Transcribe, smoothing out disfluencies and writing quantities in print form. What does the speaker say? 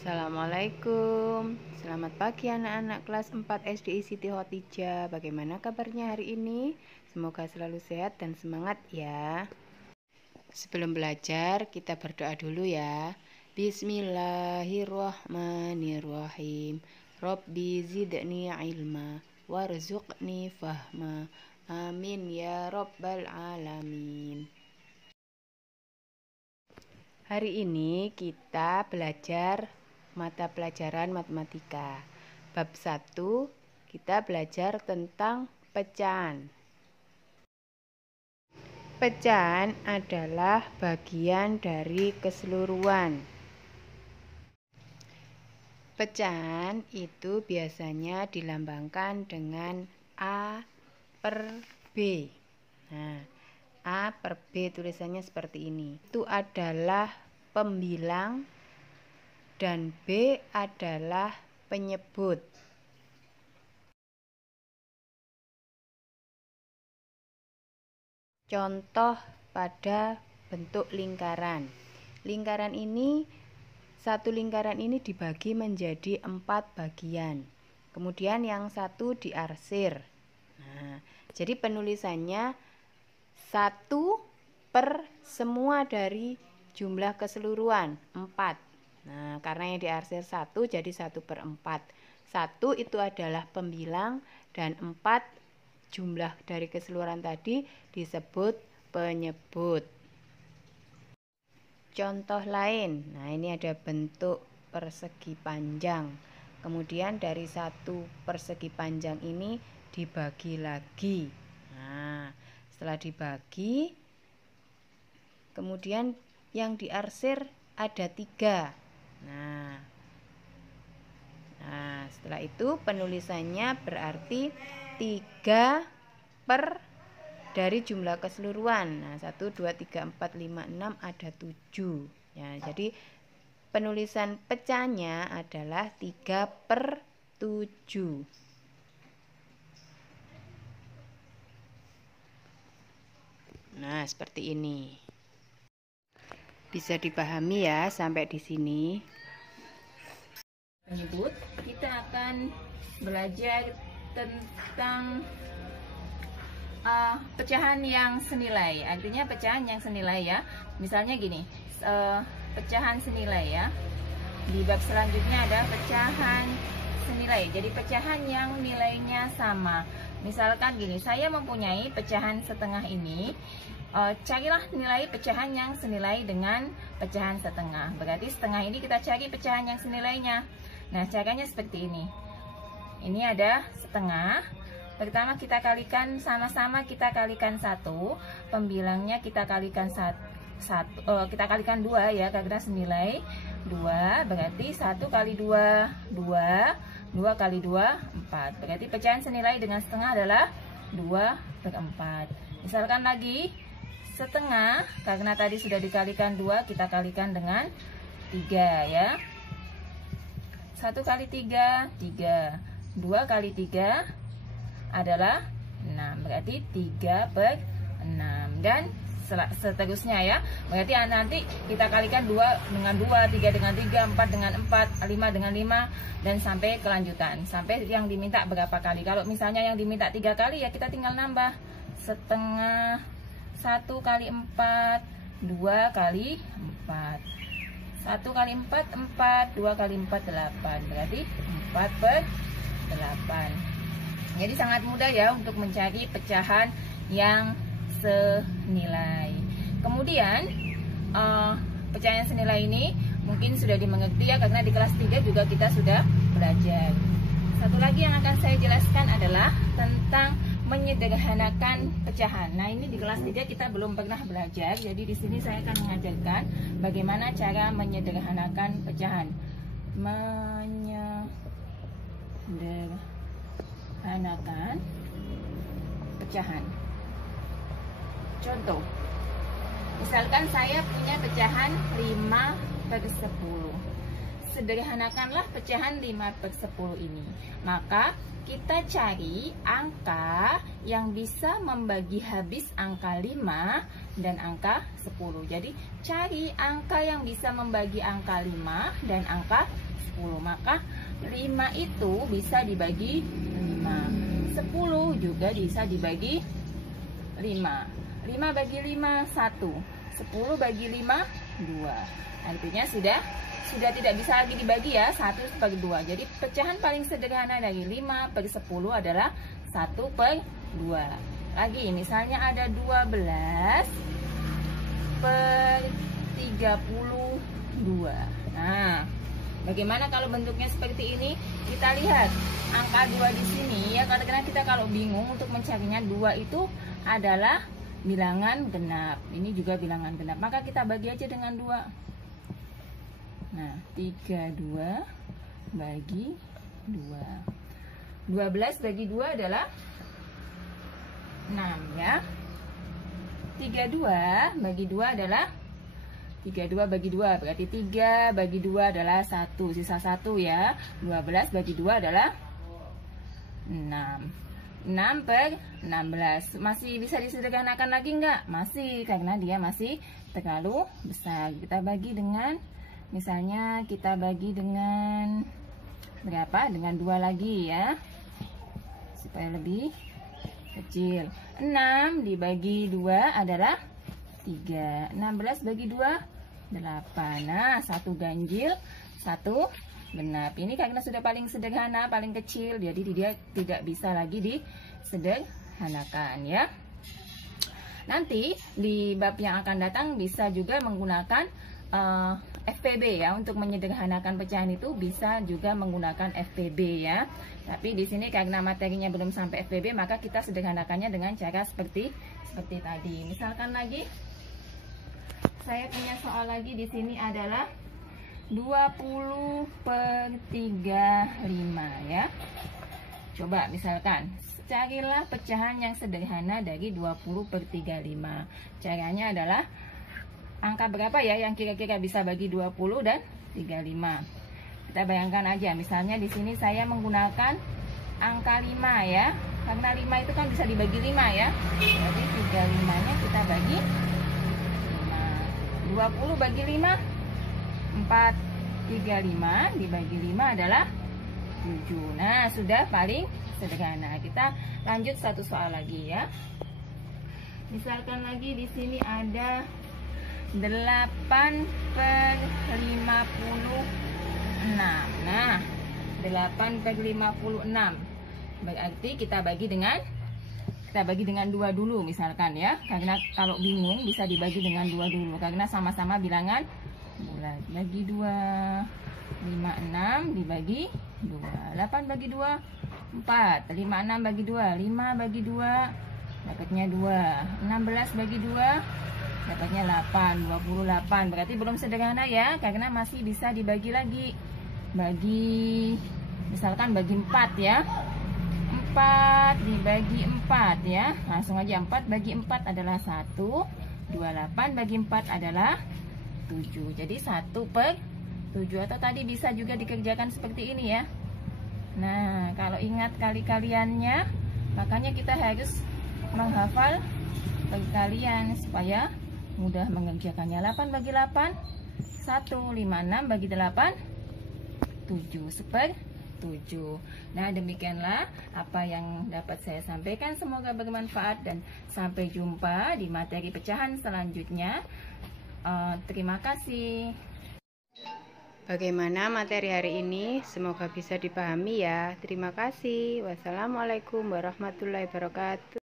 Assalamualaikum. Selamat pagi anak-anak kelas 4 SD Siti Khotijah. Bagaimana kabarnya hari ini? Semoga selalu sehat dan semangat ya. Sebelum belajar, kita berdoa dulu ya. Bismillahirrahmanirrahim. Rabbi zidni ilma warzuqni fahma. Amin ya rabbal alamin. Hari ini kita belajar mata pelajaran matematika. Bab 1 kita belajar tentang pecahan. Pecahan adalah bagian dari keseluruhan. Pecahan itu biasanya dilambangkan dengan A per B. Nah, A per B tulisannya seperti ini. Itu adalah pembilang dan B adalah penyebut. Contoh pada bentuk lingkaran. Lingkaran ini, satu lingkaran ini dibagi menjadi 4 bagian. Kemudian yang satu diarsir. Nah, jadi penulisannya 1 per semua dari jumlah keseluruhan 4. Nah, karena yang diarsir 1 jadi 1 per 4. 1 itu adalah pembilang dan 4 jumlah dari keseluruhan tadi disebut penyebut. Contoh lain, nah ini ada bentuk persegi panjang. Kemudian dari 1 persegi panjang ini dibagi lagi. Nah, setelah dibagi, kemudian yang diarsir ada 3. Nah, setelah itu penulisannya berarti 3 per dari jumlah keseluruhan. Nah, 1, 2, 3, 4, 5, 6 ada 7. Ya, jadi penulisan pecahnya adalah 3 per 7. Nah, seperti ini. Bisa dipahami ya sampai di sini. Penyebut, kita akan belajar tentang pecahan yang senilai. Artinya pecahan yang senilai ya. Misalnya gini, pecahan senilai ya. Di bab selanjutnya ada pecahan senilai. Jadi pecahan yang nilainya sama. Misalkan gini, saya mempunyai pecahan setengah ini. Carilah nilai pecahan yang senilai dengan pecahan setengah. Berarti setengah ini kita cari pecahan yang senilainya. Nah, caranya seperti ini. Ini ada setengah. Pertama kita kalikan, sama-sama kita kalikan 1. Pembilangnya kita kalikan 1. Kita kalikan 2 ya, karena senilai 2. Berarti 1 kali 2, 2. 2 kali 2, 4. Berarti pecahan senilai dengan setengah adalah 2 per 4. Misalkan lagi setengah, karena tadi sudah dikalikan 2, kita kalikan dengan 3 ya. 1 kali 3, 3. 2 kali 3 adalah 6. Berarti 3 per 6. Dan seterusnya ya. Berarti nanti kita kalikan 2 dengan 2, 3 dengan 3, 4 dengan 4, 5 dengan 5, dan sampai kelanjutan. Sampai yang diminta berapa kali. Kalau misalnya yang diminta 3 kali ya kita tinggal nambah. Setengah, 1 kali 4, 2 kali 4. 1 kali 4, 4, 2 kali 4, 8. Berarti 4 per 8. Jadi sangat mudah ya untuk mencari pecahan yang senilai. Kemudian pecahan senilai ini mungkin sudah dimengerti ya, karena di kelas 3 juga kita sudah belajar. Satu lagi yang akan saya jelaskan adalah tentang menyederhanakan pecahan. Nah, ini di kelas 3 kita belum pernah belajar. Jadi di sini saya akan mengajarkan bagaimana cara menyederhanakan pecahan. Menyederhanakan pecahan. Contoh, misalkan saya punya pecahan 5 per 10. sederhanakanlah pecahan 5/10 ini. Maka kita cari angka yang bisa membagi habis angka 5 dan angka 10. Jadi cari angka yang bisa membagi angka 5 dan angka 10. Maka 5 itu bisa dibagi 5. 10 juga bisa dibagi 5. 5 bagi 5, 1. 10 bagi 5, 2. Artinya sudah tidak bisa lagi dibagi ya, 1/2. Jadi pecahan paling sederhana dari 5/10 adalah 1/2. Lagi misalnya ada 12/32. Nah, bagaimana kalau bentuknya seperti ini? Kita lihat angka 2 di sini ya, karena kita kalau bingung untuk mencarinya, 2 itu adalah bilangan genap. Ini juga bilangan genap. Maka kita bagi aja dengan 2. Nah, 32 bagi 2. 12 bagi 2 adalah 6 ya. 32 bagi 2 adalah 32 bagi 2 berarti 3 bagi 2 adalah 1, sisa 1 ya. 12 bagi 2 adalah 6. 6/16. Masih bisa disederhanakan lagi enggak? Masih, karena dia masih terlalu besar. Kita bagi dengan, misalnya kita bagi dengan berapa? Dengan 2 lagi ya, supaya lebih kecil. 6 dibagi 2 adalah 3. 16 bagi 2, 8. Nah, 1 ganjil, 1 genap. Ini karena sudah paling sederhana, paling kecil, jadi dia tidak bisa lagi disederhanakan ya. Nanti di bab yang akan datang bisa juga menggunakan FPB ya, untuk menyederhanakan pecahan itu bisa juga menggunakan FPB ya. Tapi di sini karena materinya belum sampai FPB, maka kita sederhanakannya dengan cara seperti tadi. Misalkan lagi, saya punya soal lagi di sini adalah 20/35 ya. Coba misalkan, carilah pecahan yang sederhana dari 20/35. Caranya adalah angka berapa ya yang kira-kira bisa bagi 20 dan 35. Kita bayangkan aja, misalnya di sini saya menggunakan angka 5 ya. Karena 5 itu kan bisa dibagi 5 ya. Jadi 35-nya kita bagi 5. 20 bagi 5, 4. 35 dibagi 5 adalah 7. Nah, sudah paling sederhana. Kita lanjut satu soal lagi ya. Misalkan lagi di sini ada 8/56. Nah, 8/56 berarti kita bagi dengan 2 dulu misalkan ya. Karena kalau bingung bisa dibagi dengan 2 dulu, karena sama-sama bilangan bulat. Bagi 2, 56 dibagi 2. 8 bagi 2, 4. 56 bagi 2, 5 bagi 2, dapatnya 2. 16 bagi 2, dapatnya 8. 28. Berarti belum sederhana ya, karena masih bisa dibagi lagi. Misalkan bagi 4 ya. 4 dibagi 4 ya. Langsung aja, 4 bagi 4 adalah 1. 28 bagi 4 adalah 7. Jadi 1/7, atau tadi bisa juga dikerjakan seperti ini ya. Nah, kalau ingat kali-kaliannya, makanya kita harus menghafal perkalian supaya mudah mengerjakannya. 8 bagi 8, 1. 56 bagi 8, 7/7. Nah, demikianlah apa yang dapat saya sampaikan. Semoga bermanfaat dan sampai jumpa di materi pecahan selanjutnya. Terima kasih. Bagaimana materi hari ini? Semoga bisa dipahami ya. Terima kasih. Wassalamualaikum warahmatullahi wabarakatuh.